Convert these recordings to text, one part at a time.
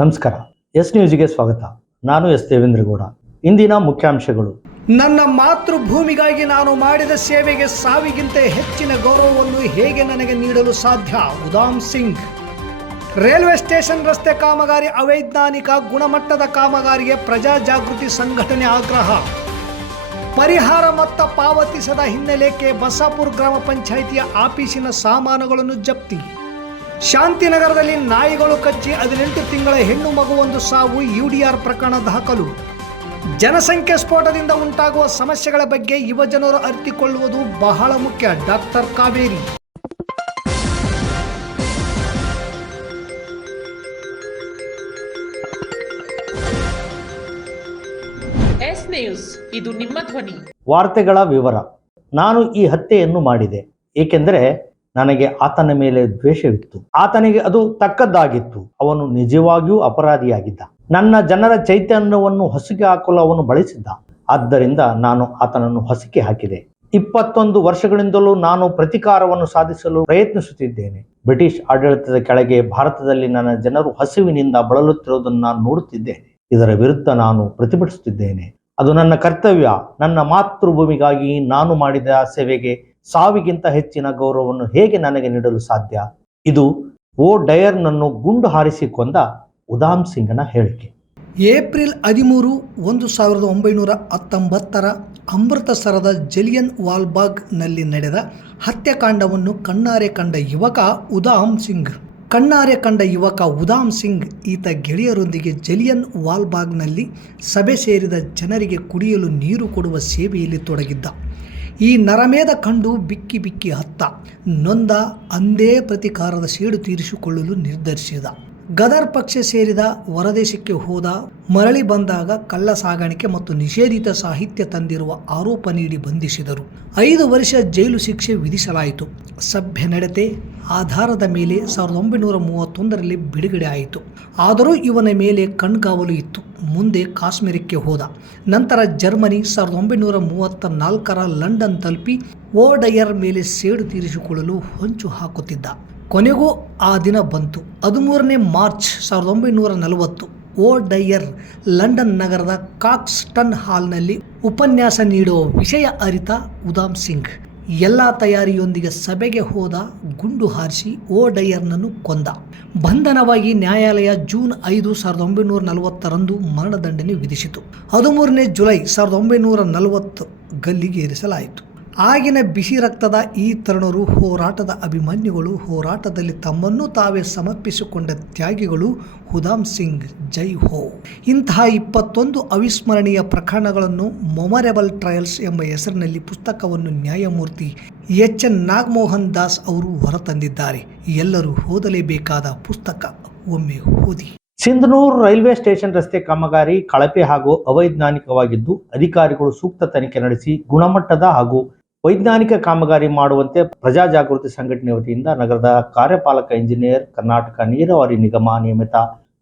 ನಮಸ್ಕಾರ. ಎಸ್ ನ್ಯೂಸ್ಗೆ ಸ್ವಾಗತ. ನಾನು ಎಸ್ ದೇವೇಂದ್ರಗೌಡ. ಇಂದಿನ ಮುಖ್ಯಾಂಶಗಳು. ನನ್ನ ಮಾತೃಭೂಮಿಗಾಗಿ ನಾನು ಮಾಡಿದ ಸೇವೆಗೆ ಸಾವಿಗಿಂತ ಹೆಚ್ಚಿನ ಗೌರವವನ್ನು ಹೇಗೆ ನನಗೆ ನೀಡಲು ಸಾಧ್ಯ? ಉದಾಮ್ ಸಿಂಗ್. ರೈಲ್ವೆ ಸ್ಟೇಷನ್ ರಸ್ತೆ ಕಾಮಗಾರಿ ಅವೈಜ್ಞಾನಿಕ, ಗುಣಮಟ್ಟದ ಕಾಮಗಾರಿಗೆ ಪ್ರಜಾಜಾಗೃತಿ ಸಂಘಟನೆ ಆಗ್ರಹ. ಪರಿಹಾರ ಮೊತ್ತ ಪಾವತಿಸದ ಹಿನ್ನೆಲೆಗೆ ಬಸಾಪುರ ಗ್ರಾಮ ಪಂಚಾಯಿತಿಯ ಆಫೀಸಿನ ಸಾಮಾನುಗಳನ್ನು ಜಪ್ತಿ. ಶಾಂತಿನಗರದಲ್ಲಿ ನಾಯಿಗಳು ಕಚ್ಚಿ 18 ತಿಂಗಳ ಹೆಣ್ಣು ಮಗುವೊಂದು ಸಾವು, ಯುಡಿಆರ್ ಪ್ರಕರಣ ದಾಖಲು. ಜನಸಂಖ್ಯೆ ಸ್ಫೋಟದಿಂದ ಉಂಟಾಗುವ ಸಮಸ್ಯೆಗಳ ಬಗ್ಗೆ ಯುವಜನರು ಅರಿತುಕೊಳ್ಳುವುದು ಬಹಳ ಮುಖ್ಯ. ಡಾಕ್ಟರ್ ಕಾವೇರಿ. ಎಸ್ ನ್ಯೂಸ್, ಇದು ನಿಮ್ಮ ಧ್ವನಿ. ವಾರ್ತೆಗಳ ವಿವರ. ನಾನು ಈ ಹತ್ಯೆಯನ್ನು ಮಾಡಿದೆ ಏಕೆಂದರೆ ನನಗೆ ಆತನ ಮೇಲೆ ದ್ವೇಷವಿತ್ತು. ಆತನಿಗೆ ಅದು ತಕ್ಕದ್ದಾಗಿತ್ತು. ಅವನು ನಿಜವಾಗಿಯೂ ಅಪರಾಧಿಯಾಗಿದ್ದ. ನನ್ನ ಜನರ ಚೈತನ್ಯವನ್ನು ಹೊಸಕಿ ಹಾಕಲು ಅವನು ಬಳಸಿದ್ದ. ಆದ್ದರಿಂದ ನಾನು ಆತನನ್ನು ಹೊಸಕಿ ಹಾಕಿದೆ. 21 ವರ್ಷಗಳಿಂದಲೂ ನಾನು ಪ್ರತಿಕಾರವನ್ನು ಸಾಧಿಸಲು ಪ್ರಯತ್ನಿಸುತ್ತಿದ್ದೇನೆ. ಬ್ರಿಟಿಷ್ ಆಡಳಿತದ ಕೆಳಗೆ ಭಾರತದಲ್ಲಿ ನನ್ನ ಜನರು ಹಸಿವಿನಿಂದ ಬಳಲುತ್ತಿರುವುದನ್ನು ನಾನು ನೋಡುತ್ತಿದ್ದೇನೆ. ಇದರ ವಿರುದ್ಧ ನಾನು ಪ್ರತಿಭಟಿಸುತ್ತಿದ್ದೇನೆ. ಅದು ನನ್ನ ಕರ್ತವ್ಯ. ನನ್ನ ಮಾತೃಭೂಮಿಗಾಗಿ ನಾನು ಮಾಡಿದ ಸೇವೆಗೆ ಸಾವಿಗಿಂತ ಹೆಚ್ಚಿನ ಗೌರವವನ್ನು ಹೇಗೆ ನನಗೆ ನೀಡಲು ಸಾಧ್ಯ? ಇದು ಓ ಡಯರ್ನನ್ನು ಗುಂಡು ಹಾರಿಸಿ ಕೊಂದ ಉದಾಮ್ ಸಿಂಗ್ನ ಹೇಳಿಕೆ. ಏಪ್ರಿಲ್ 13, 1919 ಅಮೃತಸರದ ಜಲಿಯನ್ ವಾಲ್ಬಾಗ್ನಲ್ಲಿ ನಡೆದ ಹತ್ಯಾಕಾಂಡವನ್ನು ಕಣ್ಣಾರೆ ಕಂಡ ಯುವಕ ಉದಾಮ್ ಸಿಂಗ್ ಈತ ಗೆಳೆಯರೊಂದಿಗೆ ಜಲಿಯನ್ ವಾಲ್ಬಾಗ್ನಲ್ಲಿ ಸಭೆ ಸೇರಿದ ಜನರಿಗೆ ಕುಡಿಯಲು ನೀರು ಕೊಡುವ ಸೇವೆಯಲ್ಲಿ ತೊಡಗಿದ್ದ. ಈ ನರಮೇಧ ಕಂಡು ಬಿಕ್ಕಿ ಬಿಕ್ಕಿ ಹತ್ತ. ನೊಂದ ಅಂದೇ ಪ್ರತಿಕಾರದ ಸೇಡು ತೀರಿಸಿಕೊಳ್ಳಲು ನಿರ್ಧರಿಸಿದ. ಗದರ್ ಪಕ್ಷ ಸೇರಿದ, ಹೊರದೇಶಕ್ಕೆ ಹೋದ, ಮರಳಿ ಬಂದಾಗ ಕಳ್ಳ ಸಾಗಾಣಿಕೆ ಮತ್ತು ನಿಷೇಧಿತ ಸಾಹಿತ್ಯ ತಂದಿರುವ ಆರೋಪ ನೀಡಿ ಬಂಧಿಸಿದರು. 5 ವರ್ಷ ಜೈಲು ಶಿಕ್ಷೆ ವಿಧಿಸಲಾಯಿತು. ಸಭ್ಯ ನಡತೆ ಆಧಾರದ ಮೇಲೆ 1931ರಲ್ಲಿ ಬಿಡುಗಡೆ ಆಯಿತು. ಆದರೂ ಇವನ ಮೇಲೆ ಕಣ್ಗಾವಲು ಇತ್ತು. ಮುಂದೆ ಕಾಶ್ಮೀರಕ್ಕೆ ಹೋದ. ನಂತರ ಜರ್ಮನಿ. 1934ರ ಲಂಡನ್ ತಲುಪಿ ಓ ಡಯರ್ ಮೇಲೆ ಸೇಡು ತೀರಿಸಿಕೊಳ್ಳಲು ಹೊಂಚು ಹಾಕುತ್ತಿದ್ದ. ಕೊನೆಗೂ ಆ ದಿನ ಬಂತು. 13ನೇ ಮಾರ್ಚ್ 1940 ಓ ಡಯರ್ ಲಂಡನ್ ನಗರದ ಕಾಕ್ಸ್ಟನ್ ಹಾಲ್ನಲ್ಲಿ ಉಪನ್ಯಾಸ ನೀಡುವ ವಿಷಯ ಅರಿತ ಉದಾಮ್ ಸಿಂಗ್ ಎಲ್ಲ ತಯಾರಿಯೊಂದಿಗೆ ಸಭೆಗೆ ಹೋದ. ಗುಂಡು ಹಾರಿಸಿ ಓ ಡಯರ್ನನ್ನು ಕೊಂದ. ಬಂಧನವಾಗಿ ನ್ಯಾಯಾಲಯ ಜೂನ್ 5, 1940ರಂದು ಮರಣದಂಡನೆ ವಿಧಿಸಿತು. 13ನೇ ಜುಲೈ 1940 ಗಲ್ಲಿಗೇರಿಸಲಾಯಿತು. ಆಗಿನ ಬಿಸಿ ರಕ್ತದ ಈ ತರುಣರು ಹೋರಾಟದ ಅಭಿಮನ್ಯುಗಳು, ಹೋರಾಟದಲ್ಲಿ ತಮ್ಮನ್ನು ತಾವೇ ಸಮರ್ಪಿಸಿಕೊಂಡ ತ್ಯಾಗಿಗಳು. ಉದಾಮ್ ಸಿಂಗ್ ಜೈ ಹೋ. ಇಂತಹ 21 ಅವಿಸ್ಮರಣೀಯ ಪ್ರಕರಣಗಳನ್ನು ಮೊಮರೇಬಲ್ ಟ್ರಯಲ್ಸ್ ಎಂಬ ಹೆಸರಿನಲ್ಲಿ ಪುಸ್ತಕವನ್ನು ನ್ಯಾಯಮೂರ್ತಿ ಎಚ್.ಎನ್. ನಾಗಮೋಹನ್ ದಾಸ್ ಅವರು ಹೊರತಂದಿದ್ದಾರೆ. ಎಲ್ಲರೂ ಓದಲೇಬೇಕಾದ ಪುಸ್ತಕ. ಒಮ್ಮೆ ಓದಿ. ಸಿಂಧನೂರು ರೈಲ್ವೆ ಸ್ಟೇಷನ್ ರಸ್ತೆ ಕಾಮಗಾರಿ ಕಳಪೆ ಹಾಗೂ ಅವೈಜ್ಞಾನಿಕವಾಗಿದ್ದು, ಅಧಿಕಾರಿಗಳು ಸೂಕ್ತ ತನಿಖೆ ನಡೆಸಿ ಗುಣಮಟ್ಟದ ಹಾಗೂ ವೈಜ್ಞಾನಿಕ ಕಾಮಗಾರಿ ಮಾಡುವಂತೆ ಪ್ರಜಾಜಾಗೃತಿ ಸಂಘಟನೆ ವತಿಯಿಂದ ನಗರದ ಕಾರ್ಯಪಾಲಕ ಇಂಜಿನಿಯರ್, ಕರ್ನಾಟಕ ನೀರಾವರಿ ನಿಗಮ ನಿಯಮಿತ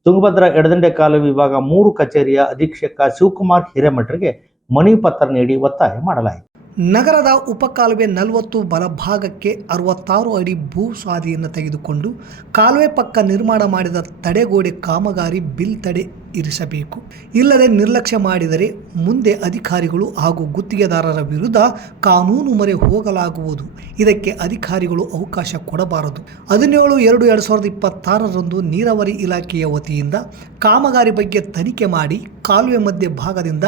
ತುಂಗಭದ್ರಾ ಎಡದಂಡೆ ಕಾಲುವೆ ವಿಭಾಗ 3 ಕಚೇರಿಯ ಅಧೀಕ್ಷಕ ಶಿವಕುಮಾರ್ ಹಿರೇಮಠರಿಗೆ ಮನವಿ ಪತ್ರ ನೀಡಿ ಒತ್ತಾಯ ಮಾಡಲಾಯಿತು. ನಗರದ ಉಪಕಾಲುವೆ 40 ಬಲಭಾಗಕ್ಕೆ 66 ಅಡಿ ಭೂ ಸ್ವಾಧೀನ ತೆಗೆದುಕೊಂಡು ಕಾಲುವೆ ಪಕ್ಕ ನಿರ್ಮಾಣ ಮಾಡಿದ ತಡೆಗೋಡೆ ಕಾಮಗಾರಿ ಬಿಲ್ ತಡೆ ಇರಿಸಬೇಕು. ಇಲ್ಲದೆ ನಿರ್ಲಕ್ಷ್ಯ ಮಾಡಿದರೆ ಮುಂದೆ ಅಧಿಕಾರಿಗಳು ಹಾಗೂ ಗುತ್ತಿಗೆದಾರರ ವಿರುದ್ಧ ಕಾನೂನು ಮೊರೆ ಹೋಗಲಾಗುವುದು. ಇದಕ್ಕೆ ಅಧಿಕಾರಿಗಳು ಅವಕಾಶ ಕೊಡಬಾರದು. 17/2/2026ರಂದು ನೀರಾವರಿ ಇಲಾಖೆಯ ವತಿಯಿಂದ ಕಾಮಗಾರಿ ಬಗ್ಗೆ ತನಿಖೆ ಮಾಡಿ ಕಾಲುವೆ ಮಧ್ಯ ಭಾಗದಿಂದ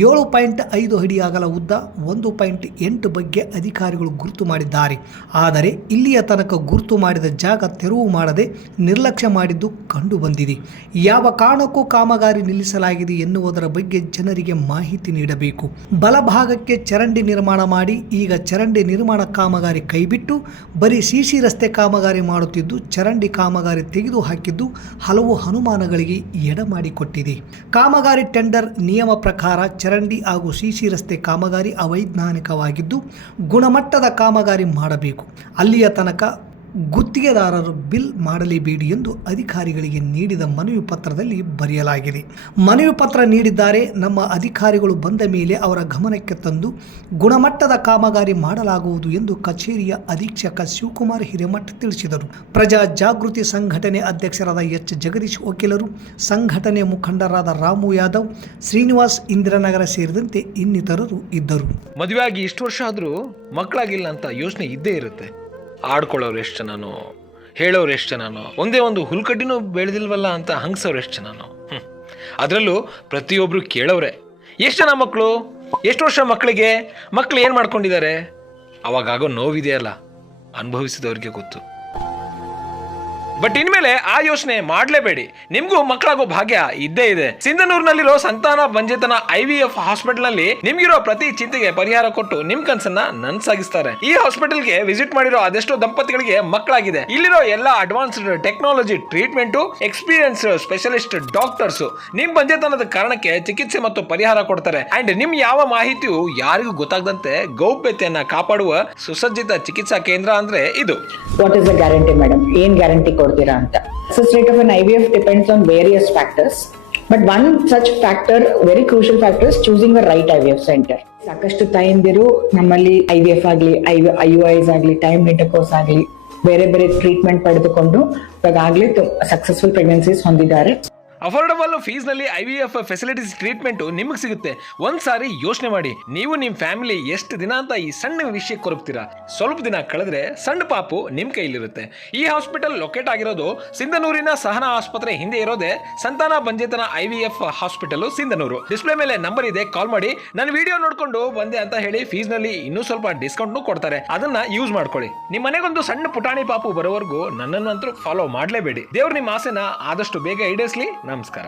7.5 ಅಡಿ ಅಗಲ ಉದ್ದ 1.8 ಬಗ್ಗೆ ಅಧಿಕಾರಿಗಳು ಗುರುತು ಮಾಡಿದ್ದಾರೆ. ಆದರೆ ಇಲ್ಲಿಯ ತನಕ ಗುರುತು ಮಾಡಿದ ಜಾಗ ತೆರವು ಮಾಡದೆ ನಿರ್ಲಕ್ಷ್ಯ ಮಾಡಿದ್ದು ಕಂಡು ಬಂದಿದೆ. ಯಾವ ಕಾರಣಕ್ಕೂ ಕಾಮಗಾರಿ ನಿಲ್ಲಿಸಲಾಗಿದೆ ಎನ್ನುವುದರ ಬಗ್ಗೆ ಜನರಿಗೆ ಮಾಹಿತಿ ನೀಡಬೇಕು. ಬಲಭಾಗಕ್ಕೆ ಚರಂಡಿ ನಿರ್ಮಾಣ ಮಾಡಿ ಈಗ ಚರಂಡಿ ನಿರ್ಮಾಣ ಕಾಮಗಾರಿ ಕೈಬಿಟ್ಟು ಬರೀ ಸಿಸಿ ರಸ್ತೆ ಕಾಮಗಾರಿ ಮಾಡುತ್ತಿದ್ದು, ಚರಂಡಿ ಕಾಮಗಾರಿ ತೆಗೆದು ಹಾಕಿದ್ದು ಹಲವು ಅನುಮಾನಗಳಿಗೆ ಎಡಮಾಡಿಕೊಟ್ಟಿದೆ. ಕಾಮಗಾರಿ ಟೆಂಡರ್ ನಿಯಮ ಪ್ರಕಾರ ಚರಂಡಿ ಹಾಗೂ ಸಿಸಿ ರಸ್ತೆ ಕಾಮಗಾರಿ ಅವೈಜ್ಞಾನಿಕವಾಗಿದ್ದು, ಗುಣಮಟ್ಟದ ಕಾಮಗಾರಿ ಮಾಡಬೇಕು. ಅಲ್ಲಿಯ ತನಕ ಗುತ್ತಿಗೆದಾರರು ಬಿಲ್ ಮಾಡಲೇಬೇಡಿ ಎಂದು ಅಧಿಕಾರಿಗಳಿಗೆ ನೀಡಿದ ಮನವಿ ಪತ್ರದಲ್ಲಿ ಬರೆಯಲಾಗಿದೆ. ಮನವಿ ಪತ್ರ ನೀಡಿದ್ದಾರೆ. ನಮ್ಮ ಅಧಿಕಾರಿಗಳು ಬಂದ ಮೇಲೆ ಅವರ ಗಮನಕ್ಕೆ ತಂದು ಗುಣಮಟ್ಟದ ಕಾಮಗಾರಿ ಮಾಡಲಾಗುವುದು ಎಂದು ಕಚೇರಿಯ ಅಧೀಕ್ಷಕ ಶಿವಕುಮಾರ್ ಹಿರೇಮಠ್ ತಿಳಿಸಿದರು. ಪ್ರಜಾ ಜಾಗೃತಿ ಸಂಘಟನೆ ಅಧ್ಯಕ್ಷರಾದ ಎಚ್ ಜಗದೀಶ್ ವಕೀಲರು, ಸಂಘಟನೆ ಮುಖಂಡರಾದ ರಾಮು ಯಾದವ್, ಶ್ರೀನಿವಾಸ್ ಇಂದಿರಾನಗರ ಸೇರಿದಂತೆ ಇನ್ನಿತರರು ಇದ್ದರು. ಮದುವೆಯಾಗಿ ಇಷ್ಟು ವರ್ಷ ಆದರೂ ಮಕ್ಕಳಾಗಿಲ್ಲ ಅಂತ ಯೋಚನೆ ಇದ್ದೇ ಇರುತ್ತೆ. ಆಡ್ಕೊಳ್ಳೋರು ಎಷ್ಟು ಜನನೋ, ಹೇಳೋರು ಎಷ್ಟು ಜನನೋ, ಒಂದೇ ಒಂದು ಹುಲ್ಕಡ್ಡಿನೂ ಬೆಳೆದಿಲ್ವಲ್ಲ ಅಂತ ಹಂಗ್ಸೋರು ಎಷ್ಟು ಜನನೋ. ಅದರಲ್ಲೂ ಪ್ರತಿಯೊಬ್ಬರು ಕೇಳೋರೆ. ಎಷ್ಟು ಜನ ಮಕ್ಕಳು, ಎಷ್ಟು ವರ್ಷ ಮಕ್ಕಳಿಗೆ, ಮಕ್ಕಳು ಏನು ಮಾಡ್ಕೊಂಡಿದ್ದಾರೆ, ಅವಾಗಾಗೋ ನೋವಿದೆಯಲ್ಲ, ಅನುಭವಿಸಿದವ್ರಿಗೆ ಗೊತ್ತು. ಬಟ್ ಇನ್ಮೇಲೆ ಆ ಯೋಚನೆ ಮಾಡಲೇಬೇಡಿ. ನಿಮ್ಗೂ ಮಕ್ಕಳಾಗೋ ಭಾಗ್ಯ ಇದ್ದೇ ಇದೆ. ಸಿಂಧನೂರಿನಲ್ಲಿರೋ ಸಂತಾನ ಬಂಜೇತನ IVF ಹಾಸ್ಪಿಟಲ್ ನಲ್ಲಿ ನಿಮ್ಗಿರೋ ಪ್ರತಿ ಚಿಂತೆಗೆ ಪರಿಹಾರ ಕೊಟ್ಟು ನಿಮ್ ಕನ್ಸನ್ನ ನನ್ಸಾಗಿಸ್ತಾರೆ. ಈ ಹಾಸ್ಪಿಟಲ್ಗೆ ವಿಸಿಟ್ ಮಾಡಿರೋ ಅದೆಷ್ಟೋ ದಂಪತಿಗಳಿಗೆ ಮಕ್ಕಳಾಗಿದೆ. ಇಲ್ಲಿರೋ ಎಲ್ಲ advanced technology treatment, experience specialist doctors ನಿಮ್ ಬಂಜೇತನದ ಕಾರಣಕ್ಕೆ ಚಿಕಿತ್ಸೆ ಮತ್ತು ಪರಿಹಾರ ಕೊಡ್ತಾರೆ. ಅಂಡ್ ನಿಮ್ ಯಾವ ಮಾಹಿತಿಯು ಯಾರಿಗೂ ಗೊತ್ತಾಗದಂತೆ ಗೌಪ್ಯತೆಯನ್ನ ಕಾಪಾಡುವ ಸುಸಜ್ಜಿತ ಚಿಕಿತ್ಸಾ ಕೇಂದ್ರ ಅಂದ್ರೆ ಇದು. What is the guarantee, madam? ಏನ್ ಗ್ಯಾರಂಟಿ ಕೊಡ್ತೀರಾ ಅಂತ? Success rate of an IVF depends on various factors, but one such factor, very crucial factor, is choosing the right IVF center. ಸಾಕಷ್ಟು ತಾಯಂದಿರು ನಮ್ಮಲ್ಲಿ IVF ಆಗಲಿ, IUIs ಆಗಲಿ, ಟೈಮ್ ಇಂಟರ್ಕೋರ್ಸ್ ಆಗಲಿ, ಬೇರೆ ಬೇರೆ ಟ್ರೀಟ್ಮೆಂಟ್ ಪಡೆದುಕೊಂಡು ಇವಾಗಲೇ ಸಕ್ಸಸ್ಫುಲ್ ಪ್ರೆಗ್ನೆನ್ಸೀಸ್ ಹೊಂದಿದ್ದಾರೆ. ಅಫೋರ್ಡಬಲ್ ಫೀಸ್ ನಲ್ಲಿ IVF ಫೆಸಿಲಿಟೀಸ್ ಟ್ರೀಟ್ಮೆಂಟ್ ನಿಮಗೆ ಸಿಗುತ್ತೆ. ಒಂದ್ಸಾರಿ ಯೋಚನೆ ಮಾಡಿ, ನೀವು ನಿಮ್ ಫ್ಯಾಮಿಲಿ ಎಷ್ಟು ದಿನ ಅಂತ ಈ ಸಣ್ಣ ವಿಷಯಕ್ಕೆ ಕೊರಗ್ತೀರಾ. ಸ್ವಲ್ಪ ದಿನ ಕಳೆದ್ರೆ ಸಣ್ಣ ಪಾಪು ನಿಮ್ ಕೈಲಿರುತ್ತೆ. ಈ ಹಾಸ್ಪಿಟಲ್ ಲೊಕೇಟ್ ಆಗಿರೋದು ಸಿಂಧನೂರಿನ ಸಹನಾ ಆಸ್ಪತ್ರೆ ಹಿಂದೆ ಇರೋದೇ ಸಂತಾನ ಬಂಜೇತನ IVF ಹಾಸ್ಪಿಟಲ್ ಸಿಂಧನೂರು. ಡಿಸ್ಪ್ಲೇ ಮೇಲೆ ನಂಬರ್ ಇದೆ, ಕಾಲ್ ಮಾಡಿ. ನನ್ನ ವಿಡಿಯೋ ನೋಡ್ಕೊಂಡು ಬಂದೆ ಅಂತ ಹೇಳಿ ಫೀಸ್ ನಲ್ಲಿ ಇನ್ನೂ ಸ್ವಲ್ಪ ಡಿಸ್ಕೌಂಟ್ ಕೊಡ್ತಾರೆ. ಅದನ್ನ ಯೂಸ್ ಮಾಡ್ಕೊಳ್ಳಿ. ನಿಮ್ಮ ಮನೆಗೊಂದು ಸಣ್ಣ ಪುಟಾಣಿ ಪಾಪು ಬರೋವರೆಗೂ ನನ್ನನ್ನಂತೂ ಫಾಲೋ ಮಾಡಲೇಬೇಡಿ. ದೇವ್ರ ನಿಮ್ಮ ಆಸೆನ ಆದಷ್ಟು ಬೇಗ ಈಡೇರಿಸಲಿ. ನಮಸ್ಕಾರ.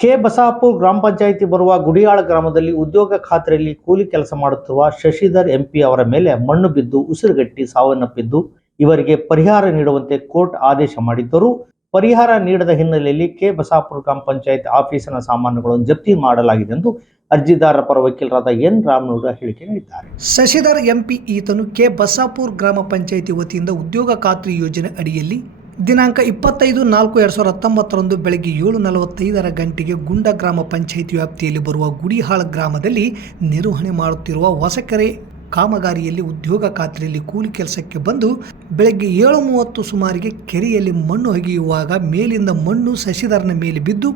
ಕೆ ಬಸಾಪುರ್ ಗ್ರಾಮ ಪಂಚಾಯಿತಿ ಬರುವ ಗುಡಿಯಾಳ ಗ್ರಾಮದಲ್ಲಿ ಉದ್ಯೋಗ ಖಾತ್ರಿಯಲ್ಲಿ ಕೂಲಿ ಕೆಲಸ ಮಾಡುತ್ತಿರುವ ಶಶಿಧರ್ MP ಅವರ ಮೇಲೆ ಮಣ್ಣು ಬಿದ್ದು ಉಸಿರುಗಟ್ಟಿ ಸಾವನ್ನಪ್ಪಿದ್ದು, ಇವರಿಗೆ ಪರಿಹಾರ ನೀಡುವಂತೆ ಕೋರ್ಟ್ ಆದೇಶ ಮಾಡಿದ್ದರೂ ಪರಿಹಾರ ನೀಡದ ಹಿನ್ನೆಲೆಯಲ್ಲಿ ಕೆ ಬಸಾಪುರ್ ಗ್ರಾಮ ಪಂಚಾಯತ್ ಆಫೀಸಿನ ಸಾಮಾನುಗಳನ್ನು ಜಪ್ತಿ ಮಾಡಲಾಗಿದೆ ಎಂದು ಅರ್ಜಿದಾರರ ಪರ ವಕೀಲರಾದ ಎನ್ ರಾಮನಗೌಡ ಹೇಳಿಕೆ ನೀಡಿದ್ದಾರೆ. ಶಶಿಧರ್ MP ಈತನು ಕೆ ಬಸಾಪುರ್ ಗ್ರಾಮ ಪಂಚಾಯಿತಿ ವತಿಯಿಂದ ಉದ್ಯೋಗ ಖಾತ್ರಿ ಯೋಜನೆ ಅಡಿಯಲ್ಲಿ ದಿನಾಂಕ 25/4/2019 ಬೆಳಗ್ಗೆ 7:45 ಗಂಟೆಗೆ ಗುಂಡ ಗ್ರಾಮ ಪಂಚಾಯಿತಿ ವ್ಯಾಪ್ತಿಯಲ್ಲಿ ಬರುವ ಗುಡಿಹಾಳ ಗ್ರಾಮದಲ್ಲಿ ನಿರ್ವಹಣೆ ಮಾಡುತ್ತಿರುವ ಹೊಸಕೆರೆ ಕಾಮಗಾರಿಯಲ್ಲಿ ಉದ್ಯೋಗ ಖಾತ್ರಿಯಲ್ಲಿ ಕೂಲಿ ಕೆಲಸಕ್ಕೆ ಬಂದು ಬೆಳಗ್ಗೆ 7:30 ಸುಮಾರಿಗೆ ಕೆರೆಯಲ್ಲಿ ಮಣ್ಣು ಅಗೆಯುವಾಗ ಮೇಲಿಂದ ಮಣ್ಣು ಶಶಿಧರನ ಮೇಲೆ ಬಿದ್ದು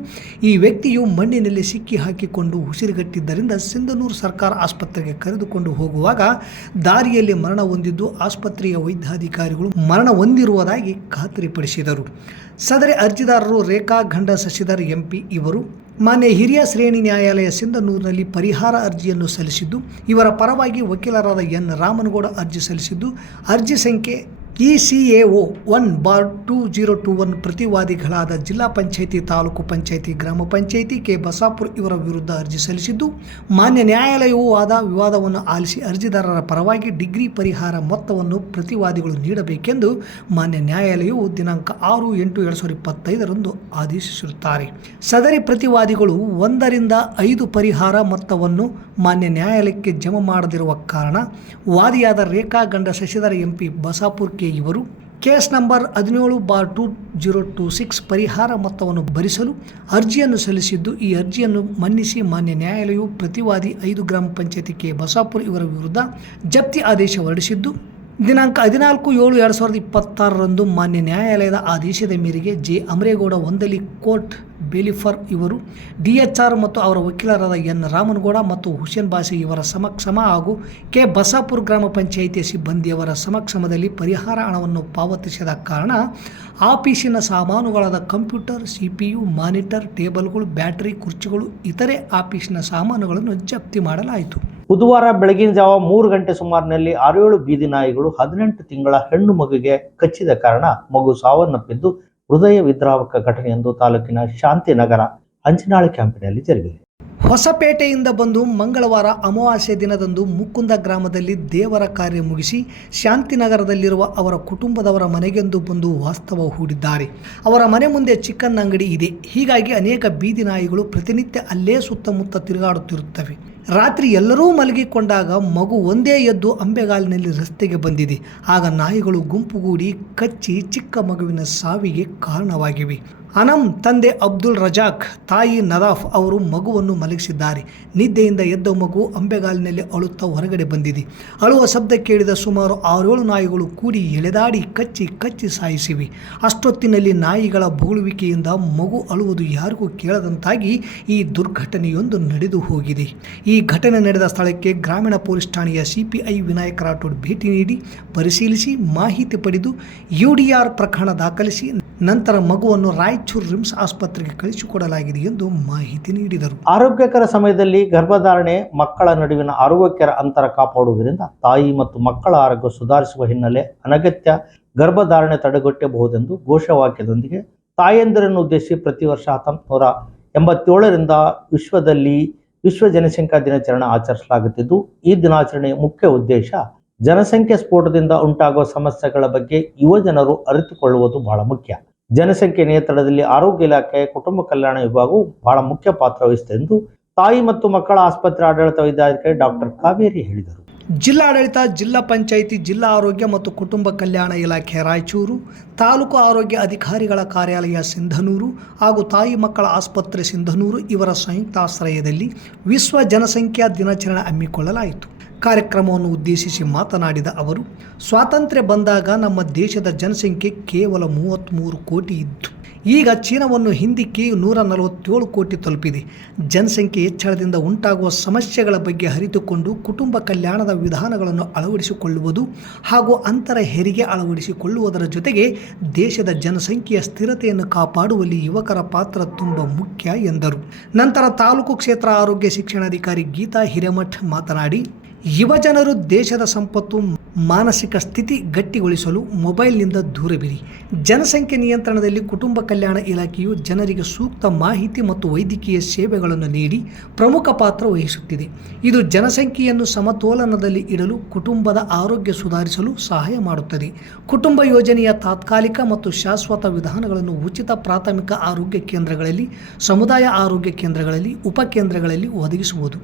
ಈ ವ್ಯಕ್ತಿಯು ಮಣ್ಣಿನಲ್ಲಿ ಸಿಕ್ಕಿ ಹಾಕಿಕೊಂಡು ಉಸಿರುಗಟ್ಟಿದ್ದರಿಂದ ಸಿಂಧನೂರು ಸರ್ಕಾರ ಆಸ್ಪತ್ರೆಗೆ ಕರೆದುಕೊಂಡು ಹೋಗುವಾಗ ದಾರಿಯಲ್ಲಿ ಮರಣ ಹೊಂದಿದ್ದು ಆಸ್ಪತ್ರೆಯ ವೈದ್ಯಾಧಿಕಾರಿಗಳು ಮರಣ ಹೊಂದಿರುವುದಾಗಿ ಖಾತ್ರಿಪಡಿಸಿದರು. ಸದರಿ ಅರ್ಜಿದಾರರು ರೇಖಾ ಗಂಡ ಶಶಿಧರ್ MP ಇವರು ಮಾನ್ಯ ಹಿರಿಯ ಶ್ರೇಣಿ ನ್ಯಾಯಾಲಯ ಸಿಂಧನೂರಿನಲ್ಲಿ ಪರಿಹಾರ ಅರ್ಜಿಯನ್ನು ಸಲ್ಲಿಸಿದ್ದು, ಇವರ ಪರವಾಗಿ ವಕೀಲರಾದ ಎನ್ ರಾಮನಗೌಡ ಅರ್ಜಿ ಸಲ್ಲಿಸಿದ್ದು, ಅರ್ಜಿ ಸಂಖ್ಯೆ ECAO 1/2021 ಪ್ರತಿವಾದಿಗಳಾದ ಜಿಲ್ಲಾ ಪಂಚಾಯಿತಿ, ತಾಲೂಕು ಪಂಚಾಯಿತಿ, ಗ್ರಾಮ ಪಂಚಾಯಿತಿ ಕೆ ಬಸಾಪುರ್ ಇವರ ವಿರುದ್ಧ ಅರ್ಜಿ ಸಲ್ಲಿಸಿದ್ದು, ಮಾನ್ಯ ನ್ಯಾಯಾಲಯವು ವಿವಾದವನ್ನು ಆಲಿಸಿ ಅರ್ಜಿದಾರರ ಪರವಾಗಿ ಡಿಗ್ರಿ ಪರಿಹಾರ ಮೊತ್ತವನ್ನು ಪ್ರತಿವಾದಿಗಳು ನೀಡಬೇಕೆಂದು ಮಾನ್ಯ ನ್ಯಾಯಾಲಯವು ದಿನಾಂಕ 6/8/2025 ಆದೇಶಿಸಿರುತ್ತಾರೆ. ಸದರಿ ಪ್ರತಿವಾದಿಗಳು 1 ರಿಂದ 5 ಪರಿಹಾರ ಮೊತ್ತವನ್ನು ಮಾನ್ಯ ನ್ಯಾಯಾಲಯಕ್ಕೆ ಜಮಾ ಮಾಡದಿರುವ ಕಾರಣ ವಾದಿಯಾದ ರೇಖಾ ಗಂಡ ಶಶಿಧರ್ MP ಬಸಾಪುರ್ ಕೆ ಇವರು ಕೇಸ್ ನಂಬರ್ 17/2026 ಪರಿಹಾರ ಮೊತ್ತವನ್ನು ಭರಿಸಲು ಅರ್ಜಿಯನ್ನು ಸಲ್ಲಿಸಿದ್ದು, ಈ ಅರ್ಜಿಯನ್ನು ಮನ್ನಿಸಿ ಮಾನ್ಯ ನ್ಯಾಯಾಲಯವು ಪ್ರತಿವಾದಿ 5 ಗ್ರಾಮ ಪಂಚಾಯಿತಿ ಕೆ ಬಸಾಪುರ್ ಇವರ ವಿರುದ್ಧ ಜಪ್ತಿ ಆದೇಶ ಹೊರಡಿಸಿದ್ದು, ದಿನಾಂಕ 14/7/2026 ಮಾನ್ಯ ನ್ಯಾಯಾಲಯದ ಆದೇಶದ ಮೇರೆಗೆ ಜೆ ಅಮರೇಗೌಡ ಒಂದಲಿ ಕೋರ್ಟ್ ಬೇಲಿಫರ್ ಇವರು DHR ಮತ್ತು ಅವರ ವಕೀಲರಾದ ಎನ್ ರಾಮನಗೌಡ ಮತ್ತು ಹುಸೇನ್ ಬಾಷಿ ಇವರ ಸಮಕ್ಷಮ ಹಾಗೂ ಕೆ ಬಸಾಪುರ್ ಗ್ರಾಮ ಪಂಚಾಯಿತಿಯ ಸಿಬ್ಬಂದಿಯವರ ಸಮಕ್ಷಮದಲ್ಲಿ ಪರಿಹಾರ ಹಣವನ್ನು ಪಾವತಿಸಿದ ಕಾರಣ ಆಫೀಸಿನ ಸಾಮಾನುಗಳಾದ ಕಂಪ್ಯೂಟರ್, CPU, ಮಾನಿಟರ್, ಟೇಬಲ್ಗಳು, ಬ್ಯಾಟರಿ, ಕುರ್ಚಿಗಳು, ಇತರೆ ಆಫೀಸಿನ ಸಾಮಾನುಗಳನ್ನು ಜಪ್ತಿ ಮಾಡಲಾಯಿತು. ಬುಧವಾರ ಬೆಳಗಿನ ಜಾವ 3 ಗಂಟೆ ಸುಮಾರಿನಲ್ಲಿ 6-7 ಬೀದಿ ನಾಯಿಗಳು 18 ತಿಂಗಳ ಹೆಣ್ಣು ಮಗುವಿಗೆ ಕಚ್ಚಿದ ಕಾರಣ ಮಗು ಸಾವನ್ನಪ್ಪಿದ್ದು ಹೃದಯ ವಿದ್ರಾವಕ ಘಟನೆ ಎಂದು ತಾಲೂಕಿನ ಶಾಂತಿನಗರ ಅಂಚನಾಳಿ ಕ್ಯಾಂಪಿನಲ್ಲಿ ಜರುಗಿದೆ. ಹೊಸಪೇಟೆಯಿಂದ ಬಂದು ಮಂಗಳವಾರ ಅಮಾವಾಸ್ಯೆ ದಿನದಂದು ಮುಕುಂದ ಗ್ರಾಮದಲ್ಲಿ ದೇವರ ಕಾರ್ಯ ಮುಗಿಸಿ ಶಾಂತಿನಗರದಲ್ಲಿರುವ ಅವರ ಕುಟುಂಬದವರ ಮನೆಗೆಂದು ಬಂದು ವಾಸ್ತವ ಹೂಡಿದ್ದಾರೆ. ಅವರ ಮನೆ ಮುಂದೆ ಚಿಕನ್ ಅಂಗಡಿ ಇದೆ. ಹೀಗಾಗಿ ಅನೇಕ ಬೀದಿ ನಾಯಿಗಳು ಪ್ರತಿನಿತ್ಯ ಅಲ್ಲೇ ಸುತ್ತಮುತ್ತ ತಿರುಗಾಡುತ್ತಿರುತ್ತವೆ. ರಾತ್ರಿ ಎಲ್ಲರೂ ಮಲಗಿಕೊಂಡಾಗ ಮಗು ಒಂದೇ ಎದ್ದು ಅಂಬೆಗಾಲಿನಲ್ಲಿ ರಸ್ತೆಗೆ ಬಂದಿದೆ. ಆಗ ನಾಯಿಗಳು ಗುಂಪುಗೂಡಿ ಕಚ್ಚಿ ಚಿಕ್ಕ ಮಗುವಿನ ಸಾವಿಗೆ ಕಾರಣವಾಗಿವೆ. ಅನಮ್ ತಂದೆ ಅಬ್ದುಲ್ ರಜಾಕ್, ತಾಯಿ ನದಾಫ್ ಅವರು ಮಗುವನ್ನು ಮಲಗಿಸಿದ್ದಾರೆ. ನಿದ್ದೆಯಿಂದ ಎದ್ದ ಮಗು ಅಂಬೆಗಾಲಿನಲ್ಲಿ ಅಳುತ್ತಾ ಹೊರಗಡೆ ಬಂದಿದೆ. ಅಳುವ ಶಬ್ದ ಕೇಳಿದ ಸುಮಾರು 6-7 ನಾಯಿಗಳು ಕೂಡಿ ಎಳೆದಾಡಿ ಕಚ್ಚಿ ಸಾಯಿಸಿವೆ. ಅಷ್ಟೊತ್ತಿನಲ್ಲಿ ನಾಯಿಗಳ ಬೊಗಳುವಿಕೆಯಿಂದ ಮಗು ಅಳುವುದು ಯಾರಿಗೂ ಕೇಳದಂತಾಗಿ ಈ ದುರ್ಘಟನೆಯೊಂದು ನಡೆದು ಹೋಗಿದೆ. ಈ ಘಟನೆ ನಡೆದ ಸ್ಥಳಕ್ಕೆ ಗ್ರಾಮೀಣ ಪೊಲೀಸ್ ಠಾಣೆಯ ಸಿಪಿಐ ವಿನಾಯಕ ರಾಠೋಡ್ ಭೇಟಿ ನೀಡಿ ಪರಿಶೀಲಿಸಿ ಮಾಹಿತಿ ಪಡೆದು UDR ಪ್ರಕರಣ ದಾಖಲಿಸಿ ನಂತರ ಮಗುವನ್ನು ರಾಯಚೂರು ರಿಮ್ಸ್ ಆಸ್ಪತ್ರೆಗೆ ಕಳಿಸಿಕೊಡಲಾಗಿದೆ ಎಂದು ಮಾಹಿತಿ ನೀಡಿದರು. ಆರೋಗ್ಯಕರ ಸಮಯದಲ್ಲಿ ಗರ್ಭಧಾರಣೆ, ಮಕ್ಕಳ ನಡುವಿನ ಆರೋಗ್ಯಕರ ಅಂತರ ಕಾಪಾಡುವುದರಿಂದ ತಾಯಿ ಮತ್ತು ಮಕ್ಕಳ ಆರೋಗ್ಯ ಸುಧಾರಿಸುವ ಹಿನ್ನೆಲೆ ಅನಗತ್ಯ ಗರ್ಭಧಾರಣೆ ತಡೆಗಟ್ಟಬಹುದೆಂದು ಘೋಷವಾಕ್ಯದೊಂದಿಗೆ ತಾಯಂದಿರನ್ನು ಉದ್ದೇಶಿಸಿ ಪ್ರತಿ ವರ್ಷ 1987ರಿಂದ ವಿಶ್ವದಲ್ಲಿ ವಿಶ್ವ ಜನಸಂಖ್ಯಾ ದಿನಾಚರಣೆ ಆಚರಿಸಲಾಗುತ್ತಿದ್ದು, ಈ ದಿನಾಚರಣೆಯ ಮುಖ್ಯ ಉದ್ದೇಶ ಜನಸಂಖ್ಯೆ ಸ್ಫೋಟದಿಂದ ಉಂಟಾಗುವ ಸಮಸ್ಯೆಗಳ ಬಗ್ಗೆ ಯುವ ಜನರು ಅರಿತುಕೊಳ್ಳುವುದು ಬಹಳ ಮುಖ್ಯ. ಜನಸಂಖ್ಯೆ ನಿಯಂತ್ರಣದಲ್ಲಿ ಆರೋಗ್ಯ ಇಲಾಖೆ, ಕುಟುಂಬ ಕಲ್ಯಾಣ ವಿಭಾಗವು ಬಹಳ ಮುಖ್ಯ ಪಾತ್ರ ವಹಿಸಿದೆ ಎಂದು ತಾಯಿ ಮತ್ತು ಮಕ್ಕಳ ಆಸ್ಪತ್ರೆ ಆಡಳಿತ ವೈದ್ಯಾಧಿಕಾರಿ ಡಾಕ್ಟರ್ ಕಾವೇರಿ ಹೇಳಿದರು. ಜಿಲ್ಲಾಡಳಿತ, ಜಿಲ್ಲಾ ಪಂಚಾಯಿತಿ, ಜಿಲ್ಲಾ ಆರೋಗ್ಯ ಮತ್ತು ಕುಟುಂಬ ಕಲ್ಯಾಣ ಇಲಾಖೆ ರಾಯಚೂರು, ತಾಲೂಕು ಆರೋಗ್ಯ ಅಧಿಕಾರಿಗಳ ಕಾರ್ಯಾಲಯ ಸಿಂಧನೂರು ಹಾಗೂ ತಾಯಿ ಮಕ್ಕಳ ಆಸ್ಪತ್ರೆ ಸಿಂಧನೂರು ಇವರ ಸಂಯುಕ್ತಾಶ್ರಯದಲ್ಲಿ ವಿಶ್ವ ಜನಸಂಖ್ಯಾ ದಿನಾಚರಣೆ ಹಮ್ಮಿಕೊಳ್ಳಲಾಯಿತು. ಕಾರ್ಯಕ್ರಮವನ್ನು ಉದ್ದೇಶಿಸಿ ಮಾತನಾಡಿದ ಅವರು, ಸ್ವಾತಂತ್ರ್ಯ ಬಂದಾಗ ನಮ್ಮ ದೇಶದ ಜನಸಂಖ್ಯೆ ಕೇವಲ 33 ಕೋಟಿ ಇತ್ತು. ಈಗ ಚೀನಾವನ್ನು ಹಿಂದಿಕ್ಕಿ 147 ಕೋಟಿ ತಲುಪಿದೆ. ಜನಸಂಖ್ಯೆ ಹೆಚ್ಚಳದಿಂದ ಉಂಟಾಗುವ ಸಮಸ್ಯೆಗಳ ಬಗ್ಗೆ ಅರಿತುಕೊಂಡು ಕುಟುಂಬ ಕಲ್ಯಾಣದ ವಿಧಾನಗಳನ್ನು ಅಳವಡಿಸಿಕೊಳ್ಳುವುದು ಹಾಗೂ ಅಂತರ ಹೆರಿಗೆ ಅಳವಡಿಸಿಕೊಳ್ಳುವುದರ ಜೊತೆಗೆ ದೇಶದ ಜನಸಂಖ್ಯೆಯ ಸ್ಥಿರತೆಯನ್ನು ಕಾಪಾಡುವಲ್ಲಿ ಯುವಕರ ಪಾತ್ರ ತುಂಬ ಮುಖ್ಯ ಎಂದರು. ನಂತರ ತಾಲೂಕು ಕ್ಷೇತ್ರ ಆರೋಗ್ಯ ಶಿಕ್ಷಣಾಧಿಕಾರಿ ಗೀತಾ ಹಿರೇಮಠ್ ಮಾತನಾಡಿ, ಯುವ ಜನರು ದೇಶದ ಸಂಪತ್ತು, ಮಾನಸಿಕ ಸ್ಥಿತಿ ಗಟ್ಟಿಗೊಳಿಸಲು ಮೊಬೈಲ್ನಿಂದ ದೂರವಿರಿ. ಜನಸಂಖ್ಯೆ ನಿಯಂತ್ರಣದಲ್ಲಿ ಕುಟುಂಬ ಕಲ್ಯಾಣ ಇಲಾಖೆಯು ಜನರಿಗೆ ಸೂಕ್ತ ಮಾಹಿತಿ ಮತ್ತು ವೈದ್ಯಕೀಯ ಸೇವೆಗಳನ್ನು ನೀಡಿ ಪ್ರಮುಖ ಪಾತ್ರ ವಹಿಸುತ್ತಿದೆ. ಇದು ಜನಸಂಖ್ಯೆಯನ್ನು ಸಮತೋಲನದಲ್ಲಿ ಇಡಲು, ಕುಟುಂಬದ ಆರೋಗ್ಯ ಸುಧಾರಿಸಲು ಸಹಾಯ ಮಾಡುತ್ತದೆ. ಕುಟುಂಬ ಯೋಜನೆಯ ತಾತ್ಕಾಲಿಕ ಮತ್ತು ಶಾಶ್ವತ ವಿಧಾನಗಳನ್ನು ಉಚಿತ ಪ್ರಾಥಮಿಕ ಆರೋಗ್ಯ ಕೇಂದ್ರಗಳಲ್ಲಿ, ಸಮುದಾಯ ಆರೋಗ್ಯ ಕೇಂದ್ರಗಳಲ್ಲಿ, ಉಪಕೇಂದ್ರಗಳಲ್ಲಿ ಒದಗಿಸುವುದು.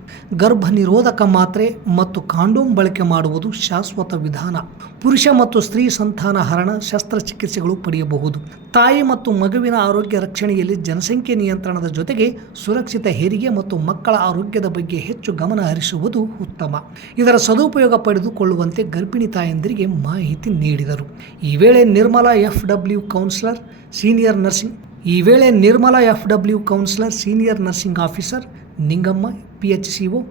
ಗರ್ಭ ನಿರೋಧಕ ಮಾತ್ರೆ ಮತ್ತು ಕಾಂಡೋಮ್ ಬಳಕೆ ಮಾಡುವುದು ಶಾಶ್ವತ ವಿಧಾನ. ಪುರುಷ ಮತ್ತು ಸ್ತ್ರೀ ಸಂತಾನ ಹರಣ ಶಸ್ತ್ರಚಿಕಿತ್ಸೆಗಳು ಪಡೆಯಬಹುದು. ತಾಯಿ ಮತ್ತು ಮಗುವಿನ ಆರೋಗ್ಯ ರಕ್ಷಣೆಯಲ್ಲಿ ಜನಸಂಖ್ಯೆ ನಿಯಂತ್ರಣದ ಜೊತೆಗೆ ಸುರಕ್ಷಿತ ಹೆರಿಗೆ ಮತ್ತು ಮಕ್ಕಳ ಆರೋಗ್ಯದ ಬಗ್ಗೆ ಹೆಚ್ಚು ಗಮನ ಹರಿಸುವುದು ಉತ್ತಮ. ಇದರ ಸದುಪಯೋಗ ಪಡೆದುಕೊಳ್ಳುವಂತೆ ಗರ್ಭಿಣಿ ತಾಯಂದಿರಿಗೆ ಮಾಹಿತಿ ನೀಡಿದರು. ಈ ವೇಳೆ Nirmala FW counsellor, senior nursing officer, Ningamma PHCO,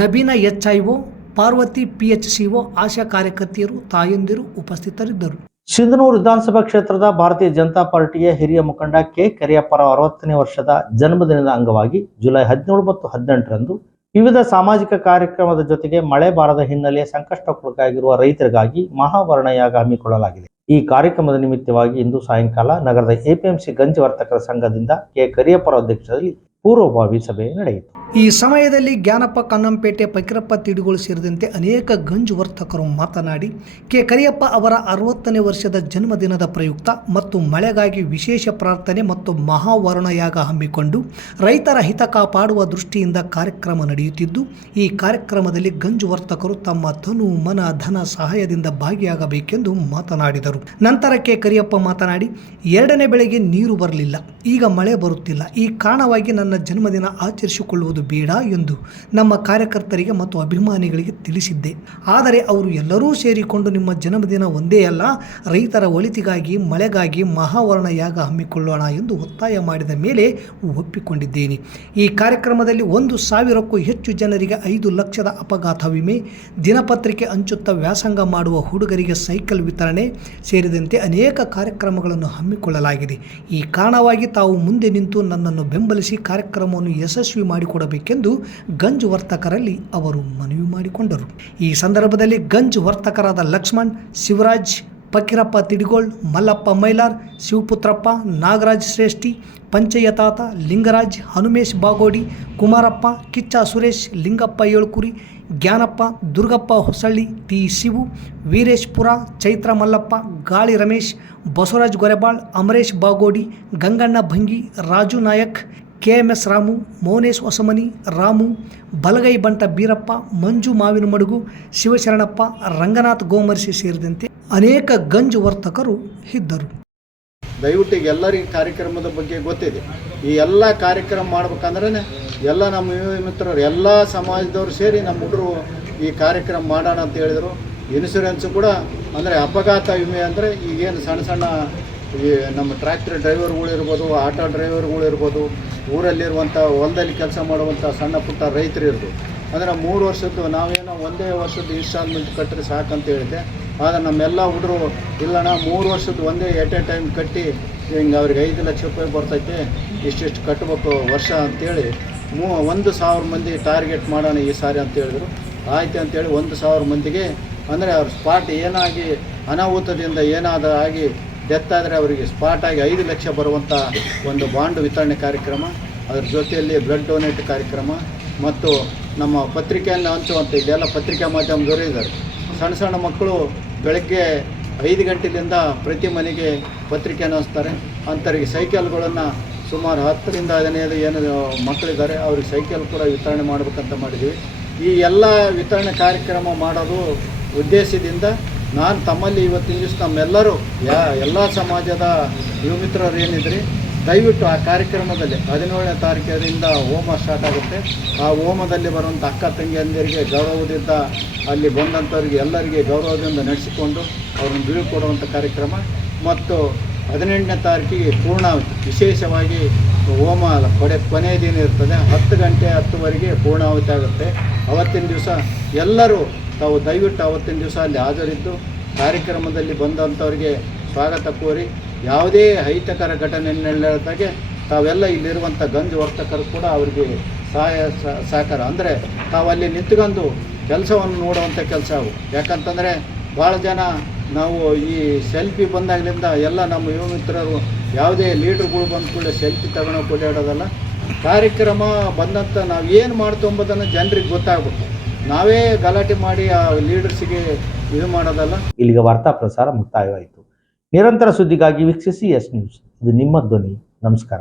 Nabina HIO, Parvathi PHCO, Asha ಕಾರ್ಯಕರ್ತೆಯರು, ತಾಯಂದಿರು ಉಪಸ್ಥಿತರಿದ್ದರು. ಸಿಂಧನೂರು ವಿಧಾನಸಭಾ ಕ್ಷೇತ್ರದ ಭಾರತೀಯ ಜನತಾ ಪಾರ್ಟಿಯ ಹಿರಿಯ ಮುಖಂಡ ಕೆ. ಕರಿಯಪ್ಪರ 60ನೇ ವರ್ಷದ ಜನ್ಮದಿನದ ಅಂಗವಾಗಿ ಜುಲೈ 17 ಮತ್ತು 18ರಂದು ವಿವಿಧ ಸಾಮಾಜಿಕ ಕಾರ್ಯಕ್ರಮದ ಜೊತೆಗೆ ಮಳೆ ಬಾರದ ಹಿನ್ನೆಲೆ ಸಂಕಷ್ಟಕ್ಕೊಳಗಾಗಿರುವ ರೈತರಿಗಾಗಿ ಮಹಾವರ್ಣಯಾಗ ಹಮ್ಮಿಕೊಳ್ಳಲಾಗಿದೆ. ಈ ಕಾರ್ಯಕ್ರಮದ ನಿಮಿತ್ತವಾಗಿ ಇಂದು ಸಾಯಂಕಾಲ ನಗರದ APMC ಗಂಜಿ ವರ್ತಕರ ಸಂಘದಿಂದ ಕೆ. ಕರಿಯಪ್ಪರ ಅಧ್ಯಕ್ಷತೆಯಲ್ಲಿ ಪೂರ್ವಭಾವಿ ಸಭೆ ನಡೆಯಿತು. ಈ ಸಮಯದಲ್ಲಿ ಜ್ಞಾನಪ್ಪ ಕನ್ನಂಪೇಟೆ, ಫಕೀರಪ್ಪ ತಿಡಿಗೋಳು ಸೇರಿದಂತೆ ಅನೇಕ ಗಂಜು ವರ್ತಕರು ಮಾತನಾಡಿ, ಕೆ. ಕರಿಯಪ್ಪ ಅವರ 60ನೇ ವರ್ಷದ ಜನ್ಮದಿನದ ಪ್ರಯುಕ್ತ ಮತ್ತು ಮಳೆಗಾಗಿ ವಿಶೇಷ ಪ್ರಾರ್ಥನೆ ಮತ್ತು ಮಹಾವರುಣಯಾಗ ಹಮ್ಮಿಕೊಂಡು ರೈತರ ಹಿತ ಕಾಪಾಡುವ ದೃಷ್ಟಿಯಿಂದ ಕಾರ್ಯಕ್ರಮ ನಡೆಯುತ್ತಿದ್ದು, ಈ ಕಾರ್ಯಕ್ರಮದಲ್ಲಿ ಗಂಜು ವರ್ತಕರು ತಮ್ಮ ತನು, ಮನ, ಧನ ಸಹಾಯದಿಂದ ಭಾಗಿಯಾಗಬೇಕೆಂದು ಮಾತನಾಡಿದರು. ನಂತರ ಕೆ. ಕರಿಯಪ್ಪ ಮಾತನಾಡಿ, 2ನೇ ಬೆಳೆಗೆ ನೀರು ಬರಲಿಲ್ಲ, ಈಗ ಮಳೆ ಬರುತ್ತಿಲ್ಲ. ಈ ಕಾರಣವಾಗಿ ನನ್ನ ಜನ್ಮದಿನ ಆಚರಿಸಿಕೊಳ್ಳುವುದು ಬೇಡ ಎಂದು ನಮ್ಮ ಕಾರ್ಯಕರ್ತರಿಗೆ ಮತ್ತು ಅಭಿಮಾನಿಗಳಿಗೆ ತಿಳಿಸಿದ್ದೆ. ಆದರೆ ಅವರು ಎಲ್ಲರೂ ಸೇರಿಕೊಂಡು ನಿಮ್ಮ ಜನ್ಮದಿನ ಒಂದೇ ಅಲ್ಲ, ರೈತರ ಒಳಿತಿಗಾಗಿ ಮಳೆಗಾಗಿ ಮಹಾವರ್ಣ ಯಾಗ ಹಮ್ಮಿಕೊಳ್ಳೋಣ ಎಂದು ಒತ್ತಾಯ ಮಾಡಿದ ಮೇಲೆ ಒಪ್ಪಿಕೊಂಡಿದ್ದೇನೆ. ಈ ಕಾರ್ಯಕ್ರಮದಲ್ಲಿ 1,000ಕ್ಕೂ ಹೆಚ್ಚು ಜನರಿಗೆ 5 ಲಕ್ಷದ ಅಪಘಾತ ವಿಮೆ, ದಿನಪತ್ರಿಕೆ ಹಂಚುತ್ತಾ ವ್ಯಾಸಂಗ ಮಾಡುವ ಹುಡುಗರಿಗೆ ಸೈಕಲ್ ವಿತರಣೆ ಸೇರಿದಂತೆ ಅನೇಕ ಕಾರ್ಯಕ್ರಮಗಳನ್ನು ಹಮ್ಮಿಕೊಳ್ಳಲಾಗಿದೆ. ಈ ಕಾರಣವಾಗಿ ತಾವು ಮುಂದೆ ನಿಂತು ನನ್ನನ್ನು ಬೆಂಬಲಿಸಿ ಕಾರ್ಯಕ್ರಮವನ್ನು ಯಶಸ್ವಿ ಮಾಡಿಕೊಡಬೇಕೆಂದು ಗಂಜು ವರ್ತಕರಲ್ಲಿ ಅವರು ಮನವಿ ಮಾಡಿಕೊಂಡರು. ಈ ಸಂದರ್ಭದಲ್ಲಿ ಗಂಜು ವರ್ತಕರಾದ ಲಕ್ಷ್ಮಣ್, ಶಿವರಾಜ್, ಫಕೀರಪ್ಪ ತಿಡಿಗೋಳ್, ಮಲ್ಲಪ್ಪ ಮೈಲಾರ್, ಶಿವಪುತ್ರಪ್ಪ, ನಾಗರಾಜ್ ಶ್ರೇಷ್ಠಿ, ಪಂಚಯ್ಯ ತಾತ, ಲಿಂಗರಾಜ್, ಹನುಮೇಶ್ ಬಾಗೋಡಿ, ಕುಮಾರಪ್ಪ, ಕಿಚ್ಚ ಸುರೇಶ್, ಲಿಂಗಪ್ಪ ಏಳ್ಕುರಿ, ಜ್ಞಾನಪ್ಪ, ದುರ್ಗಪ್ಪ ಹೊಸಳ್ಳಿ, ಟಿ. ಶಿವು, ವೀರೇಶ್ ಪುರ, ಚೈತ್ರ ಮಲ್ಲಪ್ಪ, ಗಾಳಿ ರಮೇಶ್, ಬಸವರಾಜ್ ಗೊರೆಬಾಳ್, ಅಮರೇಶ್ ಬಾಗೋಡಿ, ಗಂಗಣ್ಣ ಭಂಗಿ, ರಾಜು ನಾಯಕ್, KMS ರಾಮು, ಮೌನೇಶ್ ಹೊಸಮನಿ, ರಾಮು, ಬಲಗೈ ಬಂಟ ಬೀರಪ್ಪ, ಮಂಜು ಮಾವಿನ ಮಡುಗು, ಶಿವಶರಣಪ್ಪ, ರಂಗನಾಥ್ ಗೋಮರ್ಶಿ ಸೇರಿದಂತೆ ಅನೇಕ ಗಂಜು ವರ್ತಕರು ಇದ್ದರು. ದಯವಿಟ್ಟು ಈಗ ಎಲ್ಲರಿಗೆ ಕಾರ್ಯಕ್ರಮದ ಬಗ್ಗೆ ಗೊತ್ತಿದೆ. ಈ ಎಲ್ಲ ಕಾರ್ಯಕ್ರಮ ಮಾಡ್ಬೇಕಂದ್ರೆ ಎಲ್ಲ ನಮ್ಮ ಯುವ ಮಿತ್ರರು ಎಲ್ಲ ಸಮಾಜದವರು ಸೇರಿ ನಮ್ಮ ಹುಡುಗರು ಈ ಕಾರ್ಯಕ್ರಮ ಮಾಡೋಣ ಅಂತ ಹೇಳಿದರು. ಇನ್ಶೂರೆನ್ಸು ಕೂಡ ಅಂದರೆ ಅಪಘಾತ ವಿಮೆ ಅಂದರೆ ಈಗೇನು ಸಣ್ಣ ಸಣ್ಣ ಈ ನಮ್ಮ ಟ್ರ್ಯಾಕ್ಟರ್ ಡ್ರೈವರ್ಗಳಿರ್ಬೋದು, ಆಟೋ ಡ್ರೈವರ್ಗಳಿರ್ಬೋದು, ಊರಲ್ಲಿರುವಂಥ ಹೊಲದಲ್ಲಿ ಕೆಲಸ ಮಾಡುವಂಥ ಸಣ್ಣ ಪುಟ್ಟ ರೈತರು ಇರ್ಬೋದು. ಅಂದರೆ 3 ವರ್ಷದ್ದು ನಾವೇನೋ ಒಂದೇ ವರ್ಷದ ಇನ್ಸ್ಟಾಲ್ಮೆಂಟ್ ಕಟ್ಟರೆ ಸಾಕಂತ ಹೇಳಿದ್ದೆ. ಆದರೆ ನಮ್ಮೆಲ್ಲ ಹುಡುಗರು ಇಲ್ಲಣ್ಣ 3 ವರ್ಷದ ಒಂದೇ ಎಟ್ ಎ ಟೈಮ್ ಕಟ್ಟಿ ಹಿಂಗೆ ಅವ್ರಿಗೆ 5 ಲಕ್ಷ ರೂಪಾಯಿ ಬರ್ತೈತೆ, ಇಷ್ಟಿಷ್ಟು ಕಟ್ಟಬೇಕು ವರ್ಷ ಅಂತೇಳಿ 1,000 ಮಂದಿ ಟಾರ್ಗೆಟ್ ಮಾಡೋಣ ಈ ಸಾರಿ ಅಂತ ಹೇಳಿದ್ರು. ಆಯ್ತು ಅಂತೇಳಿ 1,000 ಮಂದಿಗೆ ಅಂದರೆ ಅವ್ರ ಸ್ಪಾಟ್ ಏನಾಗಿ ಅನಾಹುತದಿಂದ ಏನಾದ ಆಗಿ ಡೆತ್ ಆದರೆ ಅವರಿಗೆ ಸ್ಪಾಟಾಗಿ 5 ಲಕ್ಷ ಬರುವಂಥ ಒಂದು ಬಾಂಡ್ ವಿತರಣೆ ಕಾರ್ಯಕ್ರಮ, ಅದರ ಜೊತೆಯಲ್ಲಿ ಬ್ಲಡ್ ಡೊನೇಟ್ ಕಾರ್ಯಕ್ರಮ ಮತ್ತು ನಮ್ಮ ಪತ್ರಿಕೆಯನ್ನು ಹಂಚುವಂಥ ಇದೆಲ್ಲ ಪತ್ರಿಕಾ ಮಾಧ್ಯಮದವರು ಇದ್ದಾರೆ. ಸಣ್ಣ ಸಣ್ಣ ಮಕ್ಕಳು ಬೆಳಗ್ಗೆ 5 ಗಂಟೆಯಿಂದ ಪ್ರತಿ ಮನೆಗೆ ಪತ್ರಿಕೆಯನ್ನು ಹಂಚ್ತಾರೆ. ಅಂಥವ್ರಿಗೆ ಸೈಕಲ್ಗಳನ್ನು ಸುಮಾರು 10ರಿಂದ 15 ಏನು ಮಕ್ಕಳಿದ್ದಾರೆ ಅವ್ರಿಗೆ ಸೈಕಲ್ ಕೂಡ ವಿತರಣೆ ಮಾಡಬೇಕಂತ ಮಾಡಿದ್ದೀವಿ. ಈ ಎಲ್ಲ ವಿತರಣೆ ಕಾರ್ಯಕ್ರಮ ಮಾಡೋದು ಉದ್ದೇಶದಿಂದ ನಾನು ತಮ್ಮಲ್ಲಿ ಇವತ್ತಿನ ದಿವಸ ನಮ್ಮೆಲ್ಲರೂ ಎಲ್ಲ ಸಮಾಜದ ಯುವ ಮಿತ್ರರು ಏನಿದ್ರಿ ದಯವಿಟ್ಟು ಆ ಕಾರ್ಯಕ್ರಮದಲ್ಲಿ 17ನೇ ತಾರೀಕಿನಿಂದ ಹೋಮ ಸ್ಟಾರ್ಟ್ ಆಗುತ್ತೆ. ಆ ಹೋಮದಲ್ಲಿ ಬರುವಂಥ ಅಕ್ಕ ತಂಗಿಯಂದಿರಿಗೆ ಗೌರವದಿಂದ ಅಲ್ಲಿ ಬಂದಂಥವ್ರಿಗೆ ಎಲ್ಲರಿಗೆ ಗೌರವದಿಂದ ನಡೆಸಿಕೊಂಡು ಅವ್ರನ್ನ ಬೀಳ್ಕೊಡುವಂಥ ಕಾರ್ಯಕ್ರಮ ಮತ್ತು 18ನೇ ತಾರೀಕಿಗೆ ಪೂರ್ಣಾಹುತಿ ವಿಶೇಷವಾಗಿ ಹೋಮ ಕೊನೆಯ ದಿನ ಇರ್ತದೆ. 10 ಗಂಟೆ 10ವರೆಗೆ ಪೂರ್ಣಾಹುತಿ ಆಗುತ್ತೆ. ಅವತ್ತಿನ ದಿವಸ ಎಲ್ಲರೂ ತಾವು ದಯವಿಟ್ಟು ಅವತ್ತಿನ ದಿವಸ ಅಲ್ಲಿ ಹಾಜರಿದ್ದು ಕಾರ್ಯಕ್ರಮದಲ್ಲಿ ಬಂದಂಥವ್ರಿಗೆ ಸ್ವಾಗತ ಕೋರಿ ಯಾವುದೇ ಅಹಿತಕರ ಘಟನೆ ನಡೆದಾಗೆ ತಾವೆಲ್ಲ ಇಲ್ಲಿರುವಂಥ ಗಂಜು ವರ್ತಕರು ಕೂಡ ಅವರಿಗೆ ಸಹಾಯ ಸಹಕಾರ ಅಂದರೆ ತಾವಲ್ಲಿ ನಿಂತ್ಕೊಂಡು ಕೆಲಸವನ್ನು ನೋಡುವಂಥ ಕೆಲಸ ಅವು. ಯಾಕಂತಂದರೆ ಭಾಳ ಜನ ನಾವು ಈ ಸೆಲ್ಫಿ ಬಂದಾಗಲಿಂದ ಎಲ್ಲ ನಮ್ಮ ಯುವ ಮಿತ್ರರು ಯಾವುದೇ ಲೀಡ್ರುಗಳು ಬಂದ ಕೂಡಲೇ ಸೆಲ್ಫಿ ತಗೊಳಕ್ಕೆ ಓಡಾಡೋದಲ್ಲ. ಕಾರ್ಯಕ್ರಮ ಬಂದಂಥ ನಾವು ಏನು ಮಾಡ್ತೊಂಬುದನ್ನು ಜನರಿಗೆ ಗೊತ್ತಾಗಬೇಕು. ನಾವೇ ಗಲಾಟೆ ಮಾಡಿ ಆ ಲೀಡರ್ಸಿಗೆ ಇದು ಮಾಡೋದಲ್ಲ. ಇಲ್ಲಿಗೆ ವಾರ್ತಾ ಪ್ರಸಾರ ಮುಕ್ತಾಯವಾಯಿತು. ನಿರಂತರ ಸುದ್ದಿಗಾಗಿ ವೀಕ್ಷಿಸಿ ಎಸ್ ನ್ಯೂಸ್. ಇದು ನಿಮ್ಮ ಧ್ವನಿ. ನಮಸ್ಕಾರ.